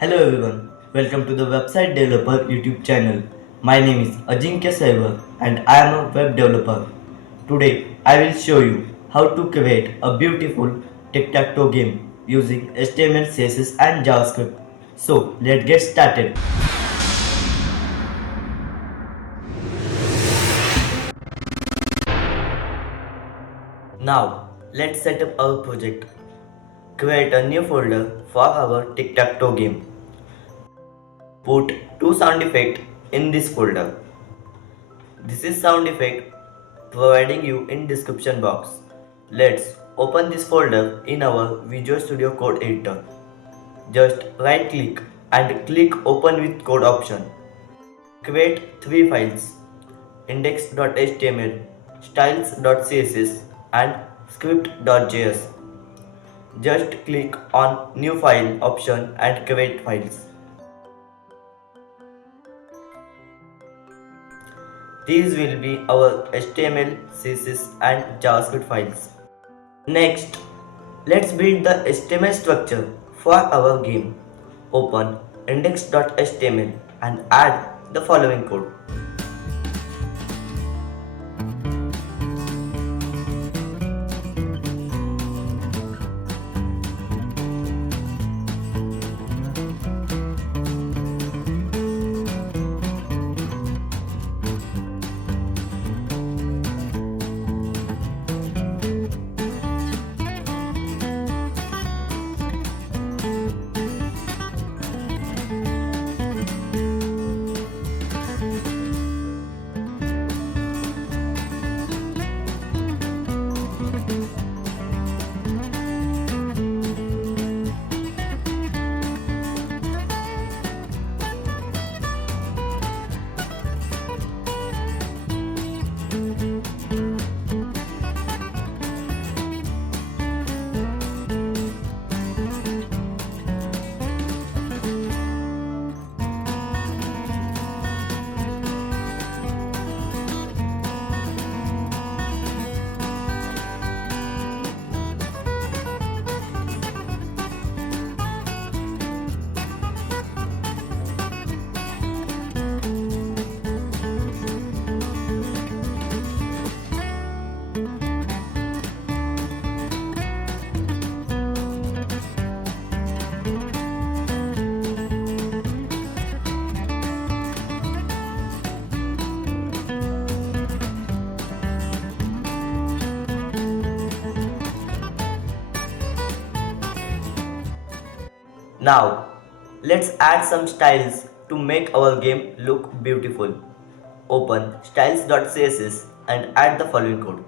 Hello everyone, welcome to the Website Developer YouTube channel. My name is Ajinkya Saivar and I am a web developer. Today I will show you how to create a beautiful Tic Tac Toe game using HTML, CSS and JavaScript. So let's get started. Now let's set up our project. Create a new folder for our Tic Tac Toe game. Put two sound effects in this folder. This is sound effect providing you in description box. Let's open this folder in our Visual Studio Code editor. Just right click and click open with code option. Create three files: index.html, styles.css and script.js. Just click on new file option and create files. These will be our HTML, CSS and JavaScript files. Next, let's build the HTML structure for our game. Open index.html and add the following code. Now, let's add some styles to make our game look beautiful. Open styles.css and add the following code.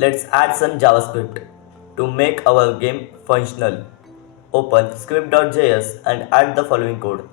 Let's add some JavaScript to make our game functional. Open script.js and add the following code.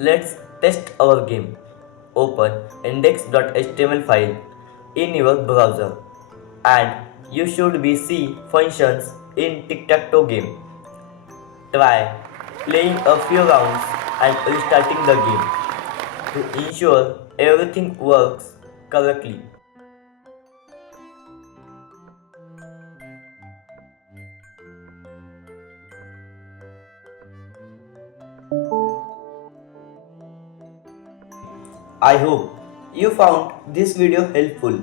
Let's test our game. Open index.html file in your browser and you should be see functions in Tic Tac Toe game. Try playing a few rounds and restarting the game to ensure everything works correctly. I hope you found this video helpful.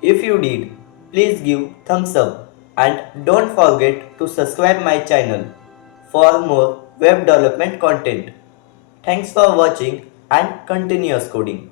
If you did, please give thumbs up and don't forget to subscribe my channel for more web development content. Thanks for watching and continuous coding.